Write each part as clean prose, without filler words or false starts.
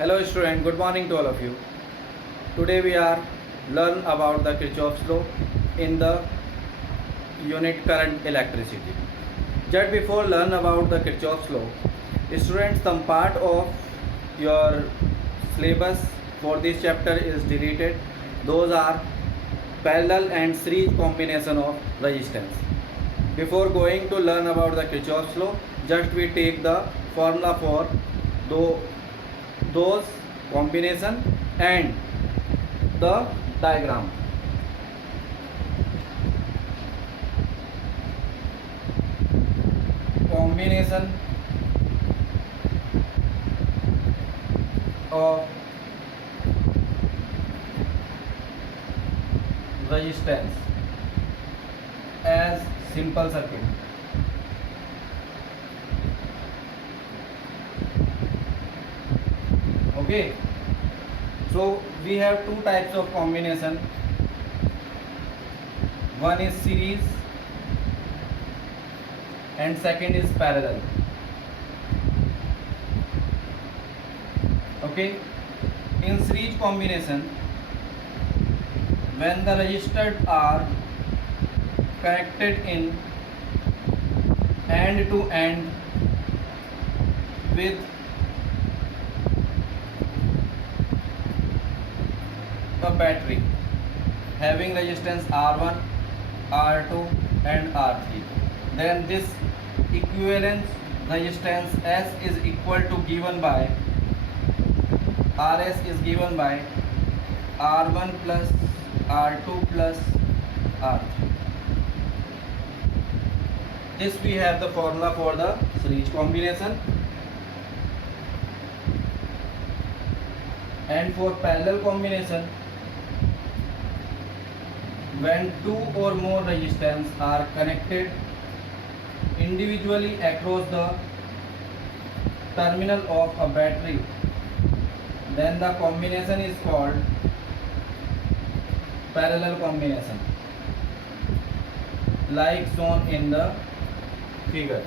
Hello student, good morning to all of you. Today we are learn about the Kirchhoff's law in the unit current electricity. Just before learn about the Kirchhoff's law, students, some part of your syllabus for this chapter is deleted. Those are parallel and series combination of resistance. Before going to learn about the Kirchhoff's law, just we take the formula for those combination and the diagram. Combination of resistance as simple circuit. Okay, so we have two types of combination. One is series and second is parallel. Okay, in series combination, when the resistors are connected in end to end with a battery having resistance R1, R2 and R3, then this equivalent resistance S is equal to given by RS is given by R1 plus R2 plus R3. This we have the formula for the series combination. And for parallel combination, when two or more resistors are connected individually across the terminal of a battery, then the combination is called parallel combination, like shown in the figure.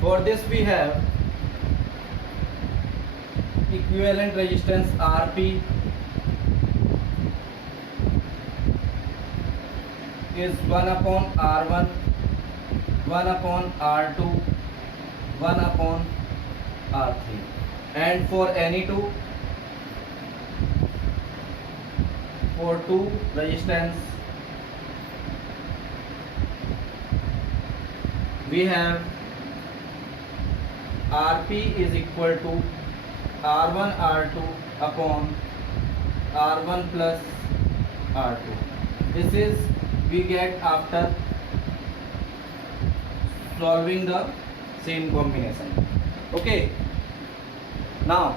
For this we have equivalent resistance Rp is 1 upon R1, 1 upon R2, 1 upon R3, and for any two, for two resistance we have Rp is equal to R1 R2 upon R1 plus R2. This is we get after solving the same combination. Okay, now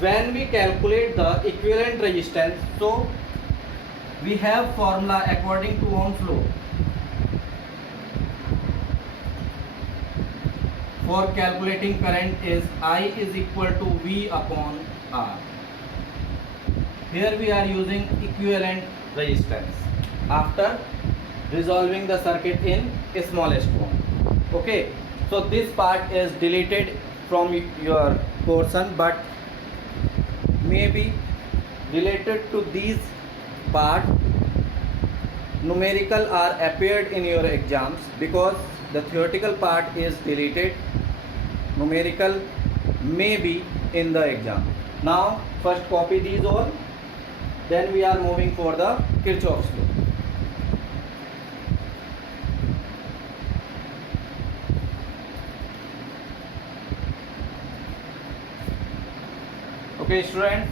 when we calculate the equivalent resistance, so we have formula according to Ohm's law. For calculating current is I is equal to V upon R. Here we are using equivalent resistance after resolving the circuit in smallest form. Okay, so this part is deleted from your portion, but may be related to these part. Numerical are appeared in your exams because the theoretical part is deleted. Numerical may be in the exam. Now first copy these all, then we are moving for the Kirchhoff's law. Okay students,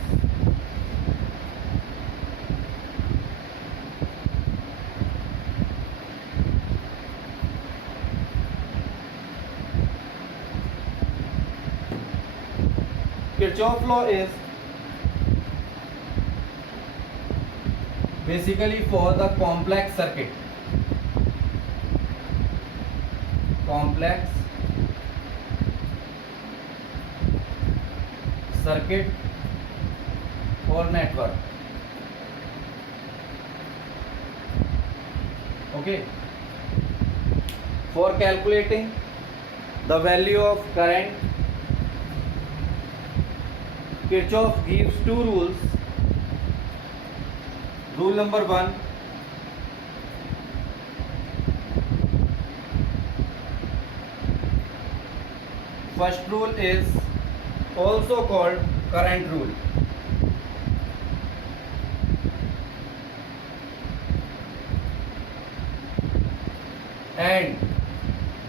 Kirchhoff's law is basically for the complex circuit. Complex circuit or network. Okay, for calculating the value of current Kirchhoff gives two rules. Rule number 1, first rule is also called current rule. And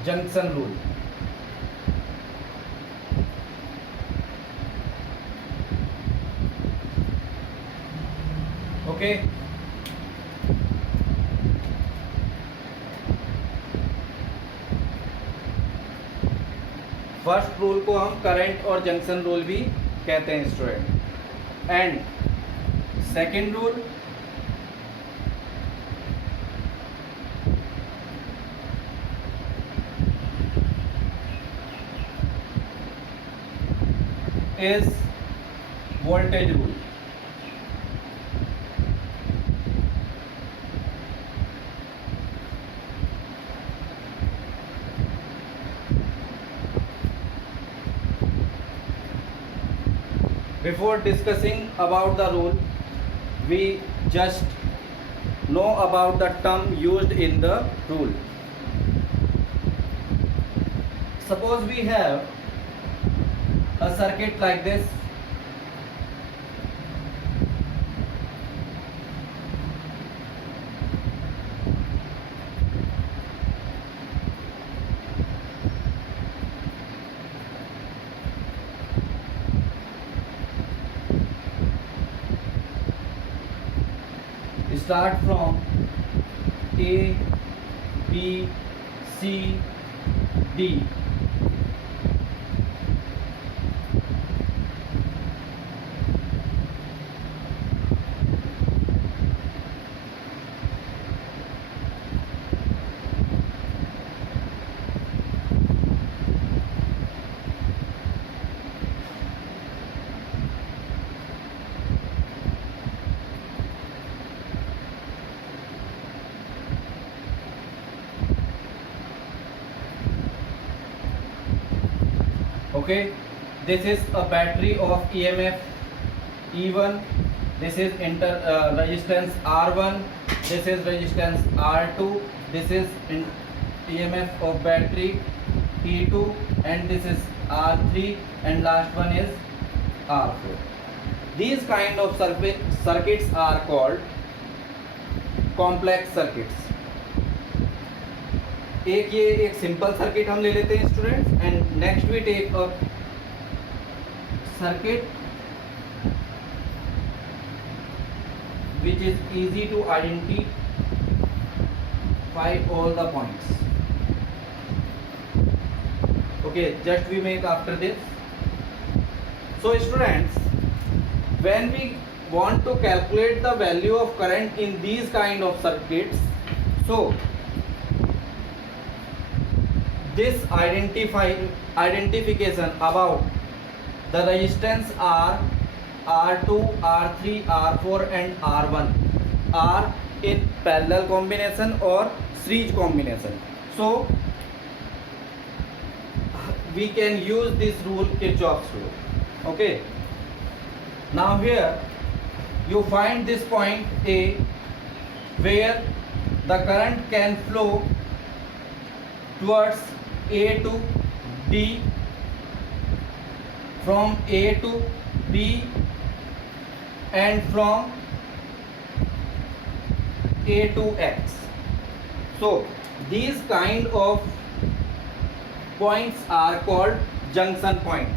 junction rule. Okay. First rule को हम current और junction rule भी कहते हैं student. And second rule is voltage rule. Before discussing about the rule, we just know about the term used in the rule. Suppose we have a circuit like this. Start from A, B, C, D. Okay, this is a battery of EMF E1. This is resistance R1. This is resistance R2. This is EMF of battery E2, and this is R3, and last one is R4. These kind of circuits are called complex circuits. एक simple circuit हम ले लेते हैं students, and next we take a circuit which is easy to identify all the points. Okay, just we make after this. So students, when we want to calculate the value of current in these kind of circuits, so this identification about the resistance R, R2, R3, R4 and R1 are in parallel combination or series combination. So we can use this rule, Kirchhoff's rule. Okay. Now here you find this point A where the current can flow towards A to D, from A to B, and from A to X. So these kind of points are called junction point.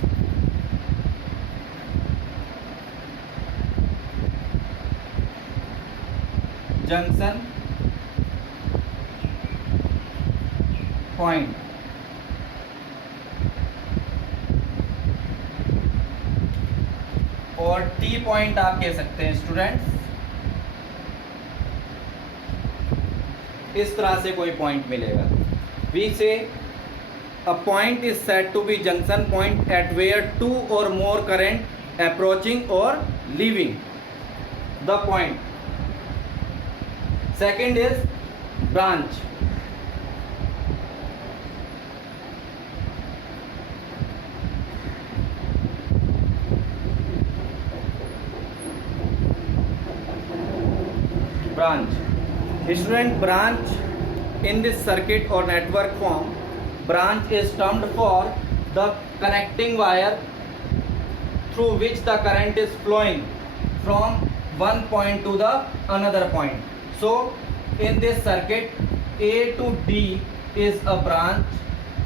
Junction point. और T point आप कह सकते हैं students. इस तरह से कोई point मिलेगा. We say a point is said to be junction point at where two or more current approaching or leaving the point. Second is branch. branch. Student, branch in this circuit or network form, branch is termed for the connecting wire through which the current is flowing from one point to the another point. So in this circuit, A to D is a branch,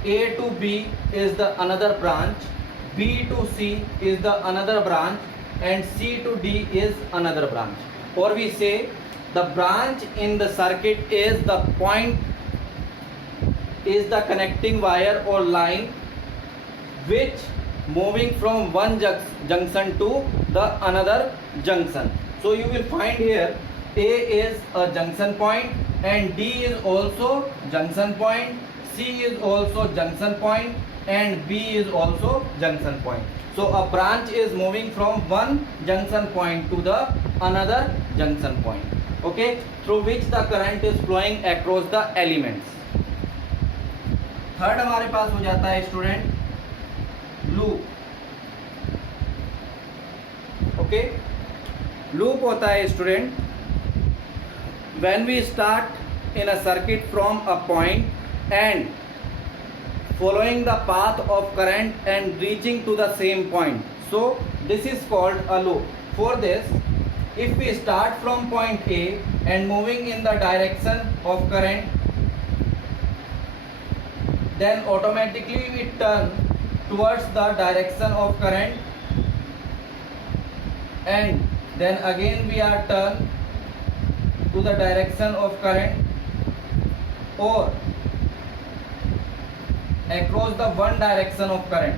A to B is the another branch, B to C is the another branch, and C to D is another branch. Or we say the branch in the circuit is the point, is the connecting wire or line which moving from one junction to the another junction. So you will find here A is a junction point and D is also junction point, C is also junction point, and B is also junction point. So a branch is moving from one junction point to the another junction point, okay, through which the current is flowing across the elements. Third हमारे पास हो जाता है student loop. Okay, loop होता है student when we start in a circuit from a point and following the path of current and reaching to the same point. So this is called a loop. For this, if we start from point A and moving in the direction of current, then automatically we turn towards the direction of current, and then again we are turned to the direction of current, or across the one direction of current,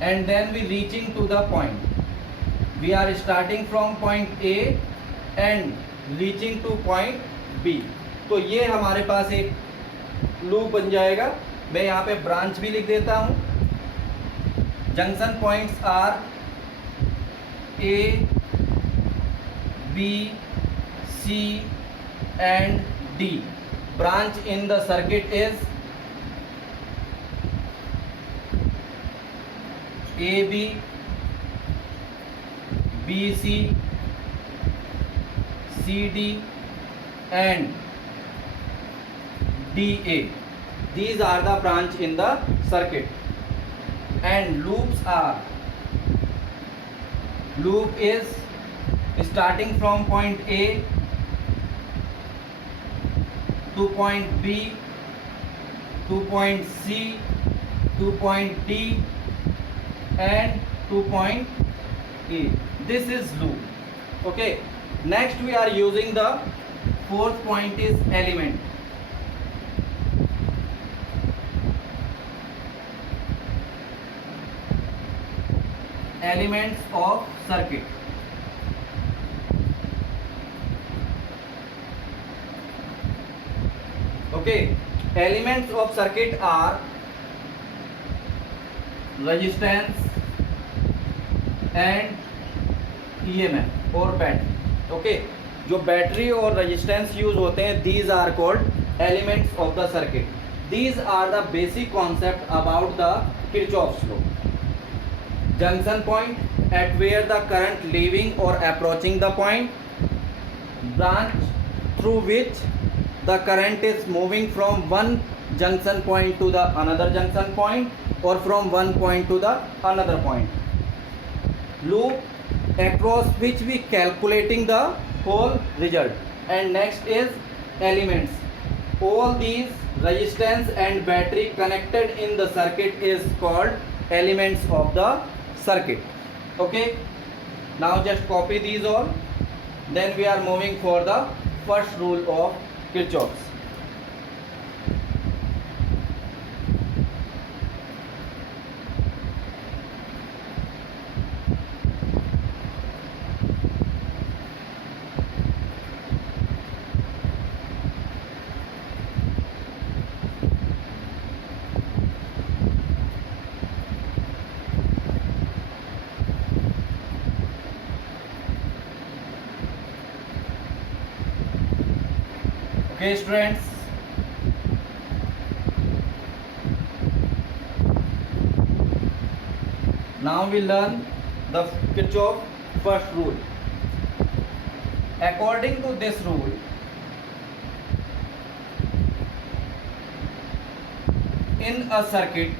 and then we reaching to the point. We are starting from point A and reaching to point B. तो ये हमारे पास एक loop बन जाएगा. मैं यहाँ पे branch भी लिख देता हूँ. Junction points are A, B, C and D. Branch in the circuit is AB, BC, CD and DA. These are the branch in the circuit. And loops are, loop is starting from point A to point B to point C to point D and to point E. This is loop. Okay. Next we are using the fourth point is element. Elements of circuit. Okay, elements of circuit are resistance and EMF और battery. Okay, जो battery और resistance use होते हैं, these are called elements of the circuit. These are the basic concept about the Kirchhoff's law. Junction point at where the current leaving or approaching the point, branch through which the current is moving from one junction point to the another junction point or from one point to the another point, loop across which we calculating the whole result. And next is elements. All these resistance and battery connected in the circuit is called elements of the circuit. Okay, now just copy these all, then we are moving for the first rule of Kirchhoff's. Okay students, now we learn the Kirchhoff first rule. According to this rule, in a circuit,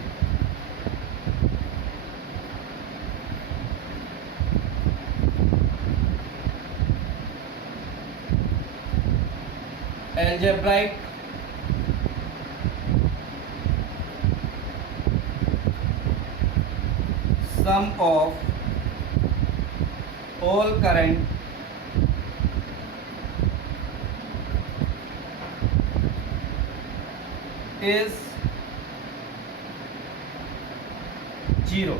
algebraic sum of all current is 0.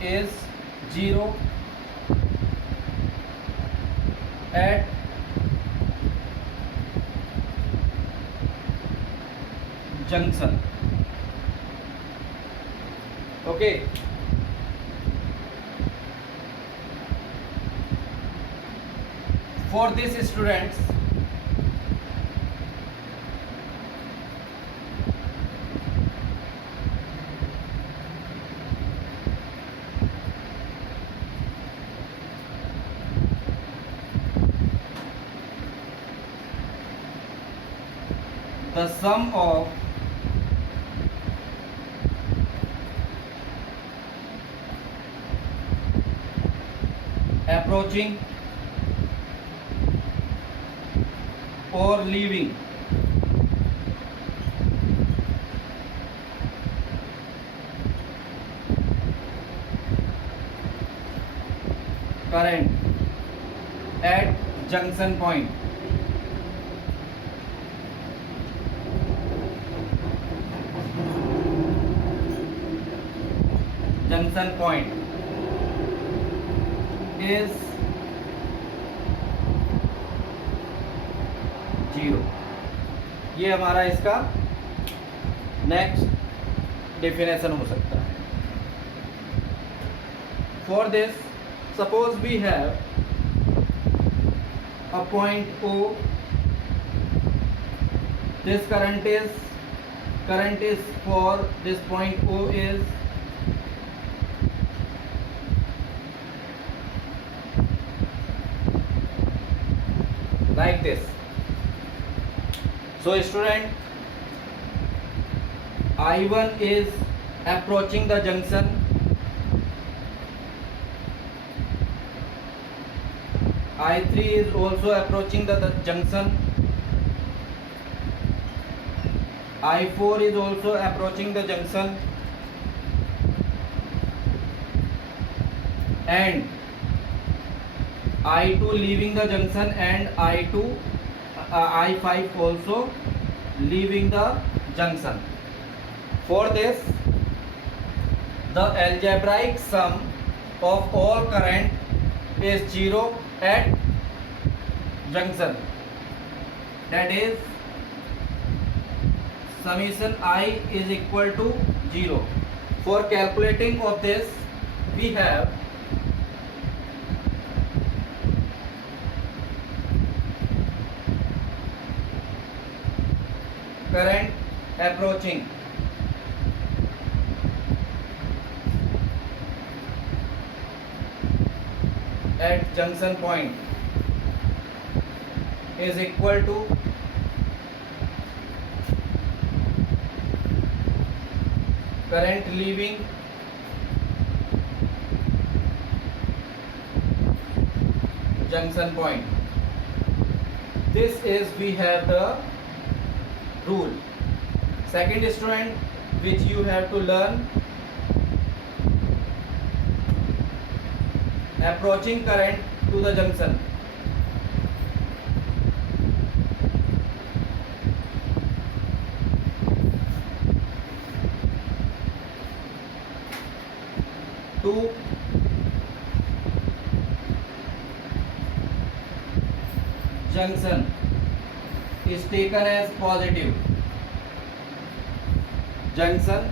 Is 0 at junction. Okay. For these students, the sum of approaching or leaving current at junction point is 0. ये हमारा इसका next definition हो सकता है. For this, suppose we have a point O. This current is for this point O is like this. So student, I1 is approaching the junction, I3 is also approaching the junction, I4 is also approaching the junction, and I2 leaving the junction, and I5 also leaving the junction. For this, the algebraic sum of all current is 0 at junction. That is, summation I is equal to 0. For calculating of this, we have current approaching at junction point is equal to current leaving junction point. This is, we have the rule. Second student, which you have to learn, approaching current to the junction. To junction is taken as positive. Junction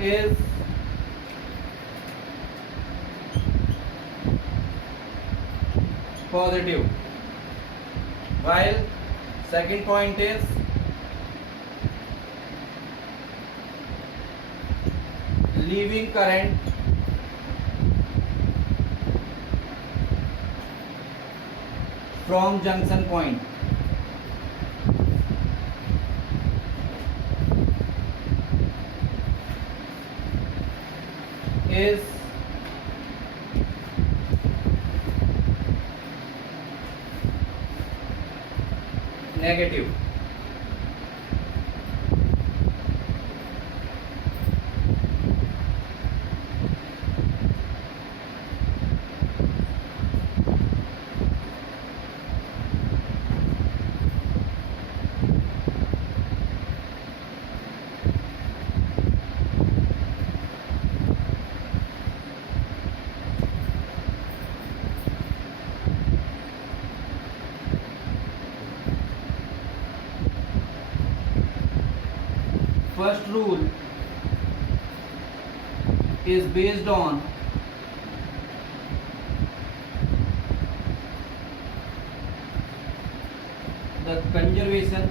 is positive. while second point is leaving current from junction point. Is negative. First rule is based on the conservation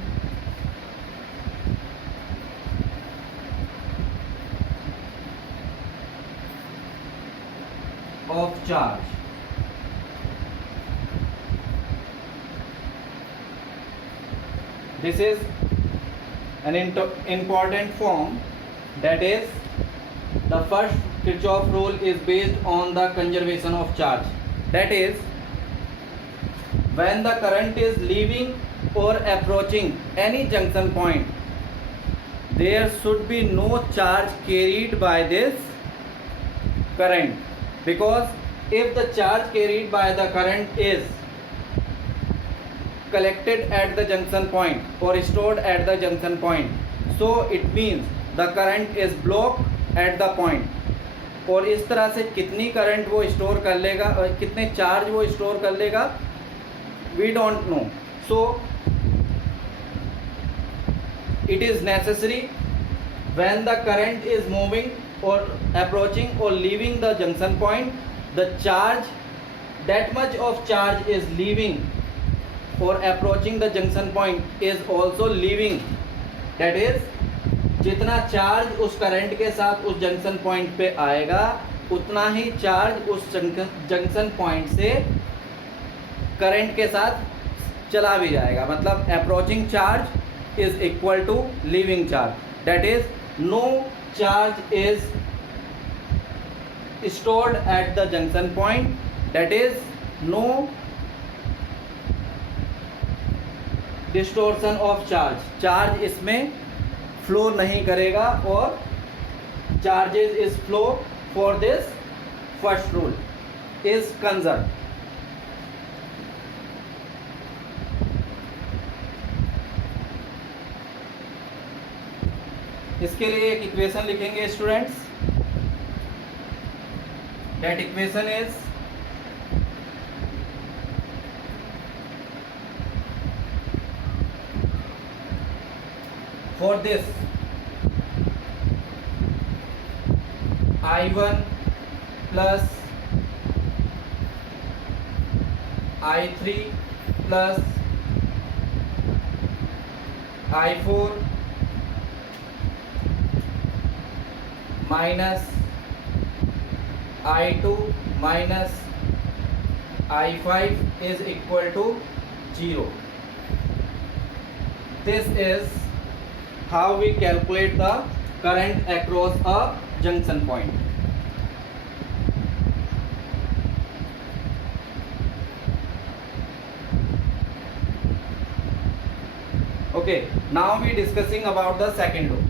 of charge. This is an important form, that is the first Kirchhoff rule is based on the conservation of charge. That is, when the current is leaving or approaching any junction point, there should be no charge carried by this current, because if the charge carried by the current is collected at the junction point or stored at the junction point, so it means the current is blocked at the point. और इस तरह से कितनी current वो store कर लेगा और कितने चार्ज वो स्टोर कर लेगा, we don't know. So it is necessary when the current is moving or approaching or leaving the junction point, the charge, that much of charge is leaving or approaching the junction point is also leaving. That is, जितना charge उस current के साथ उस junction point पे आएगा उतना ही charge उस जंक्शन पॉइंट से करंट के साथ चला भी जाएगा. मतलब approaching charge is equal to leaving charge. That is no charge is stored at the junction point, that is no distortion of charge. Charge इसमें फ्लो नहीं करेगा और charges is flow for this first rule is conserve. इसके लिए एक equation लिखेंगे students. That equation is for this I1 plus I3 plus I4 minus I2 minus I5 is equal to 0. This is how we calculate the current across a junction point. Okay, now we discussing about the second rule.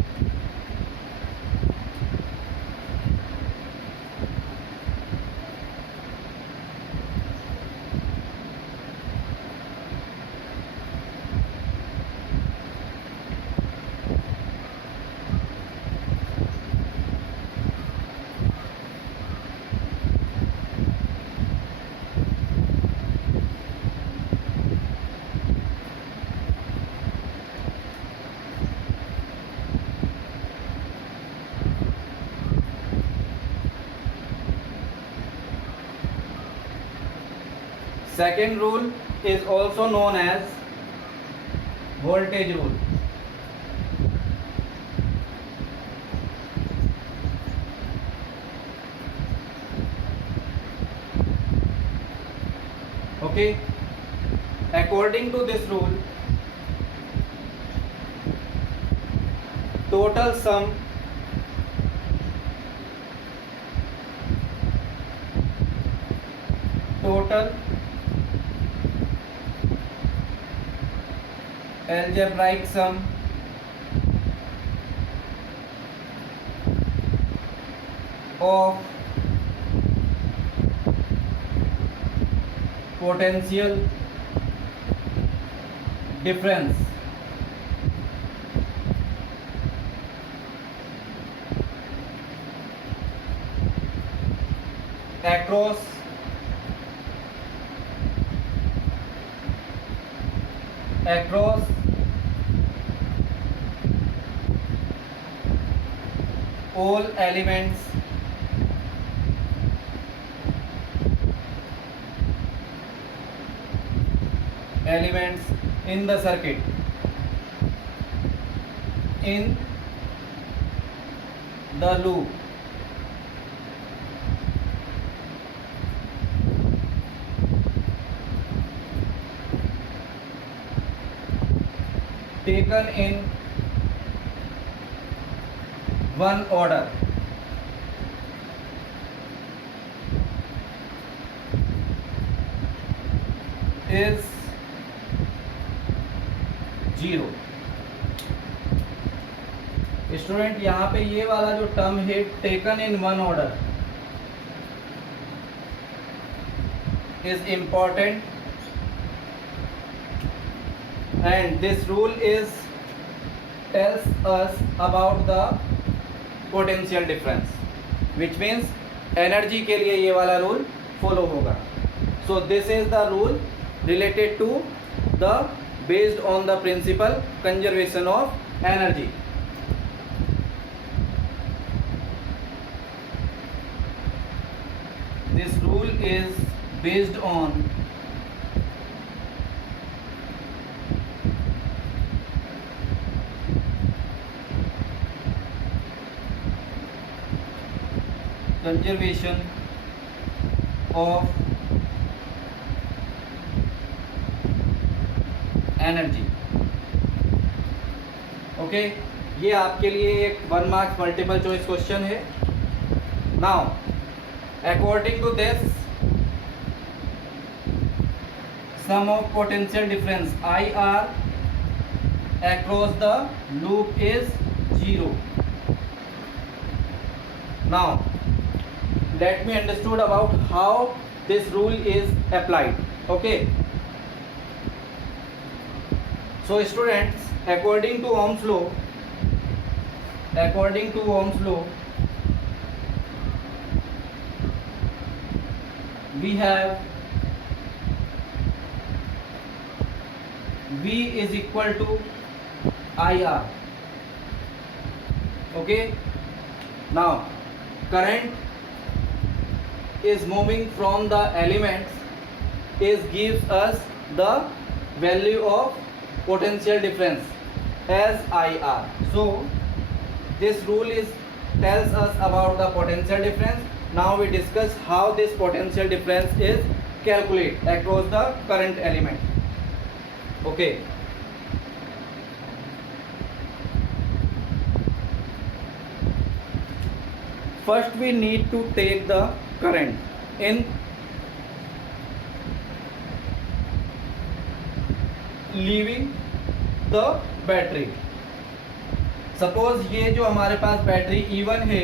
Second rule is also known as voltage rule. Okay, according to this rule, total sum algebraic sum of potential difference across all elements in the circuit in the loop taken in one order is 0. Student यहाँ पे ये वाला जो term है taken in one order is important, and this rule tells us about the potential difference, which means energy के लिए ये वाला rule follow होगा. So this is the rule related to the based on the principle conservation of energy. This rule is based on conservation of energy. Okay, ये आपके लिए एक 1 marks multiple choice question है. Now according to this sum of potential difference IR across the loop is 0. Now let me understood about how this rule is applied. Okay, so students, according to Ohm's law, we have V is equal to IR. Okay, now current is moving from the elements gives us the value of potential difference as IR. So this rule tells us about the potential difference. Now we discuss how this potential difference is calculated across the current element. Okay, first we need to take the current in leaving the battery. Suppose ये जो हमारे पास battery E1 है,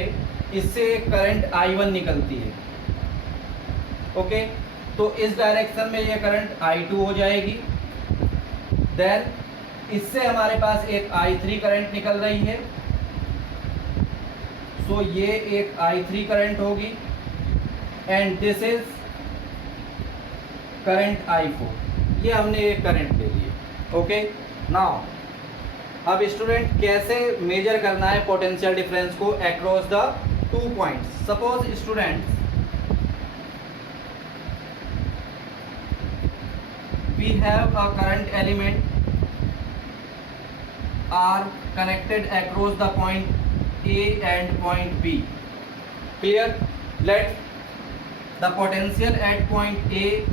इससे current I1 निकलती है. Okay, तो इस direction में ये करंट I2 हो जाएगी. देन इससे हमारे पास एक I3 करंट निकल रही है. सो ये एक I3 करंट होगी and this is current I4. ये हमने एक करंट ले ली. ओके, नाउ अब स्टूडेंट कैसे मेजर करना है पोटेंशियल डिफरेंस को across the 2 points. Suppose student we have a current element are connected across the point A and point B. Clear? Let the potential at point A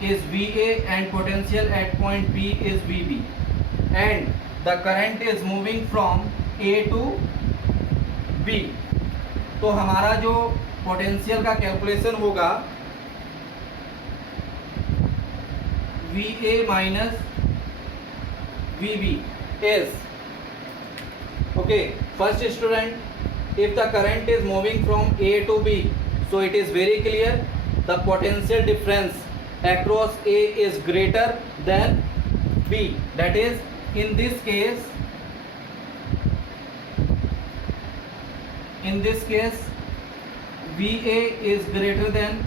is VA and potential at point B is VB, and the current is moving from A to B. तो हमारा जो potential का calculation होगा VA minus VB is, okay, first student, if the current is moving from A to B, so it is very clear the potential difference across A is greater than B. That is, in this case VA is greater than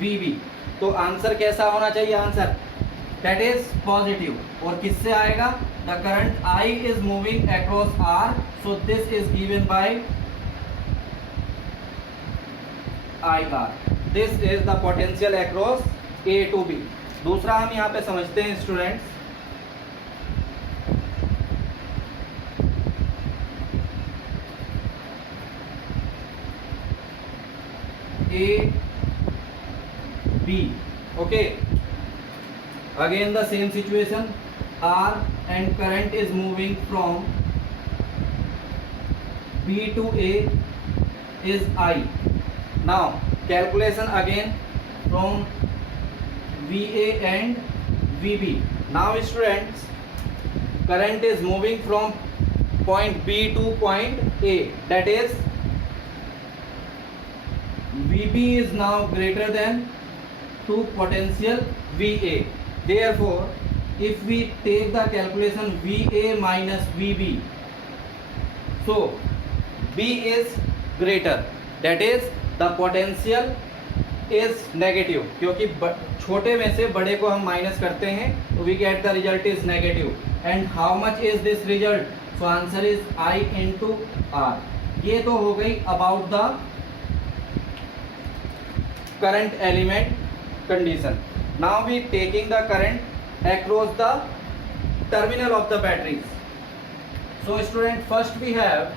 VB. तो answer कैसा होना चाहिए? Answer that is positive. और किससे आएगा? The current I is moving across R, so this is given by IR. This is the potential across A to B. दूसरा हम यहाँ पे समझते हैं students, A B. Okay, again the same situation, R and current is moving from B to A is I. Now calculation again from VA and VB. Now students, current is moving from point B to point A, that is VB is now greater than to potential VA. Therefore, if we take the calculation VA minus VB, so B is greater, that is the potential is negative. क्योंकि छोटे में से बड़े को हम minus करते हैं तो we get the result is negative. And how much is this result? So answer is I into R. ये तो हो गई about the current element condition. Now we taking the current across the terminal of the batteries. So student, first we have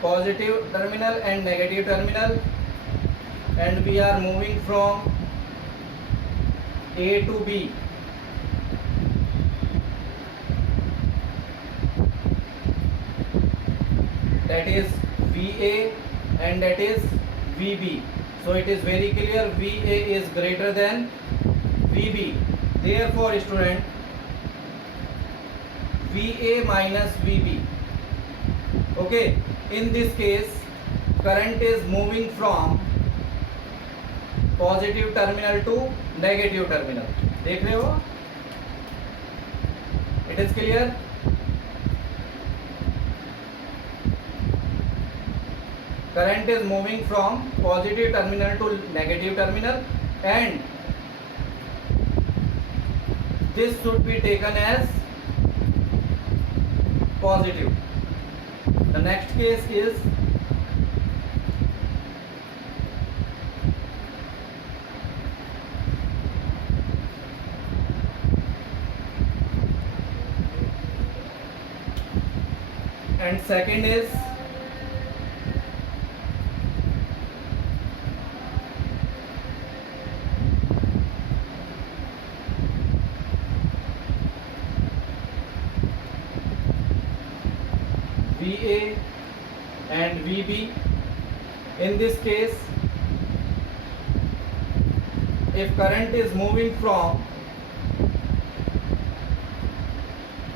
positive terminal and negative terminal, and we are moving from A to B. That is VA and that is VB. So it is very clear VA is greater than VB. Therefore student, VA minus VB. Okay, in this case current is moving from positive terminal to negative terminal. देख रहे हो? It is clear? Current is moving from positive terminal to negative terminal, and this should be taken as positive. The next case is and second is VA and VB. In this case, if current is moving from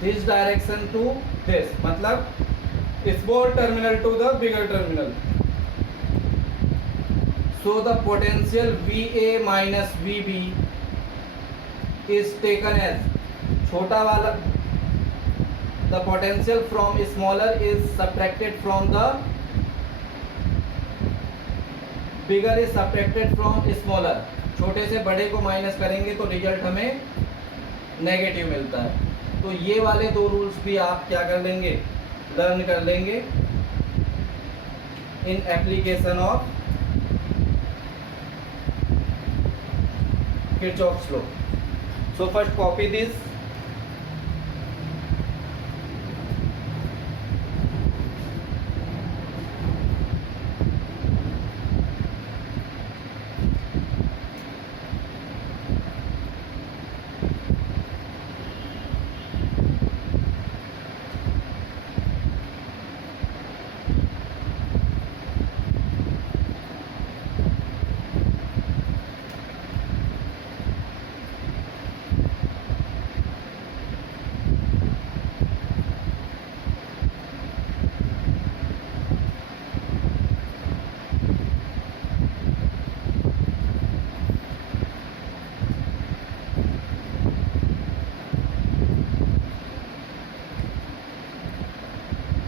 this direction to this, मतलब small terminal to the bigger terminal, so the potential VA minus VB is taken as छोटा वाला, the potential from smaller is subtracted from the bigger is subtracted from smaller. छोटे से बड़े को minus करेंगे तो result हमें नेगेटिव मिलता है. तो ये वाले दो रूल्स भी आप क्या कर लेंगे, लर्न कर लेंगे in application of Kirchhoff's law. So first copy this.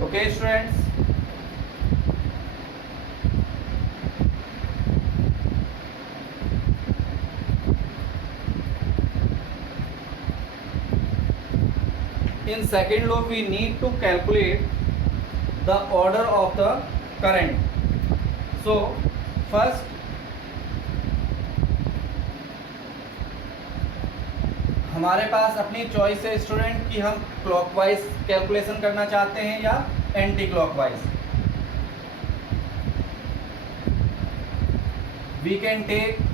Okay, students. In second law, we need to calculate the order of the current. So first हमारे पास अपनी चॉइस है स्टूडेंट कि हम क्लॉकवाइज कैलकुलेशन करना चाहते हैं या anti clockwise. We can take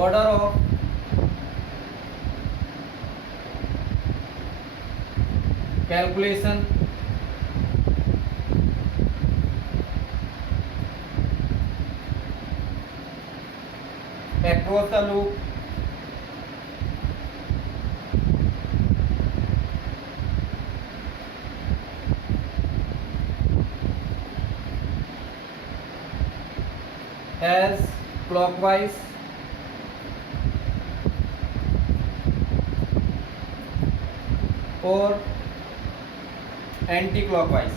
order of calculation across the loop as clockwise or anti-clockwise.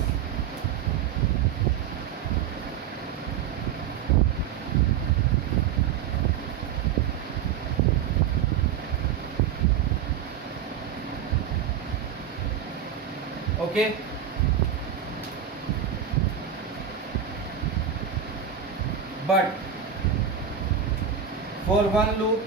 Okay. But for one loop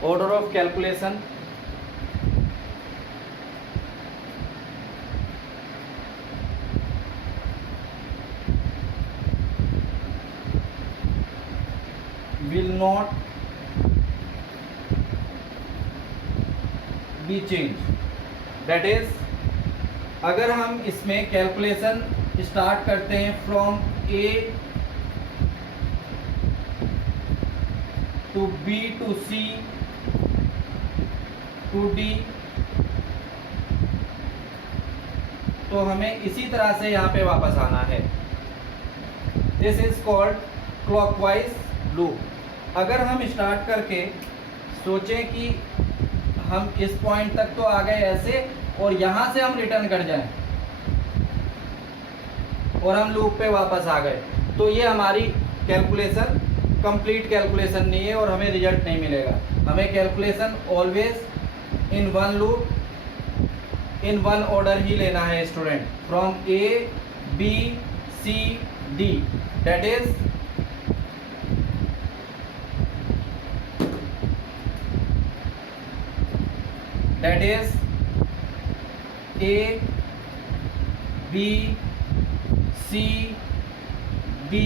order of calculation will not be changed. That is, अगर हम इसमें calculation start करते हैं from A to B to C to D, तो हमें इसी तरह से यहाँ पे वापस आना है. This is called clockwise loop. अगर हम स्टार्ट करके सोचें कि हम इस पॉइंट तक तो आ गए ऐसे और यहाँ से हम रिटर्न कर जाएं और हम लूप पे वापस आ गए, तो ये हमारी कैलकुलेशन कंप्लीट कैलकुलेशन नहीं है और हमें रिजल्ट नहीं मिलेगा. हमें calculation always in one loop in one order ही लेना है student, from A B C D. That is A B C D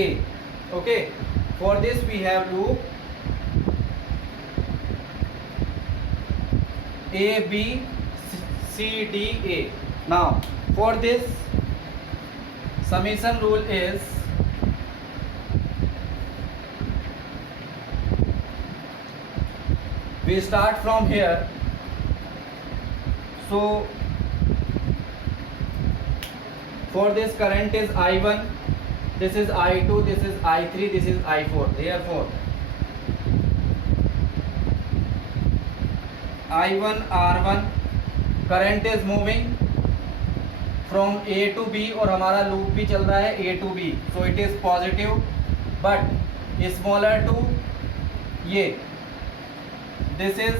A. Okay, for this we have loop A B C D A. Now For this, summation rule is we start from here. So for this current is I1, this is I2, this is I3, this is I4. Therefore I1 R1 current is moving from A to B और हमारा loop भी चल रहा है A to B, so it is positive, but smaller to ये, this is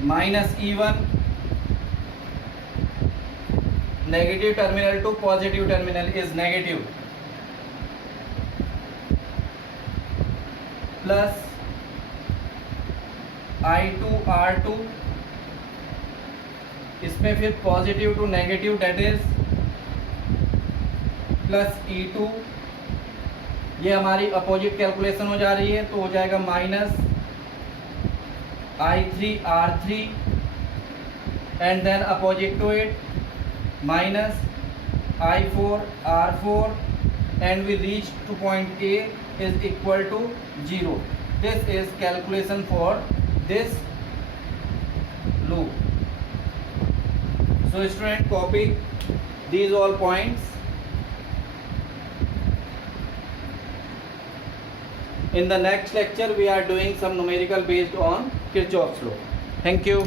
minus E1, negative terminal to positive terminal is negative, plus I2 R2, इसमें फिर positive to negative that is plus E2, ये हमारी opposite calculation हो जा रही है, तो हो जाएगा minus I3 R3 and then opposite to it minus I4 R4 and we reach to point A is equal to 0. This is calculation for this loop. So student, copy these all points. In the next lecture we are doing some numerical based on Kirchhoff's law. Thank you.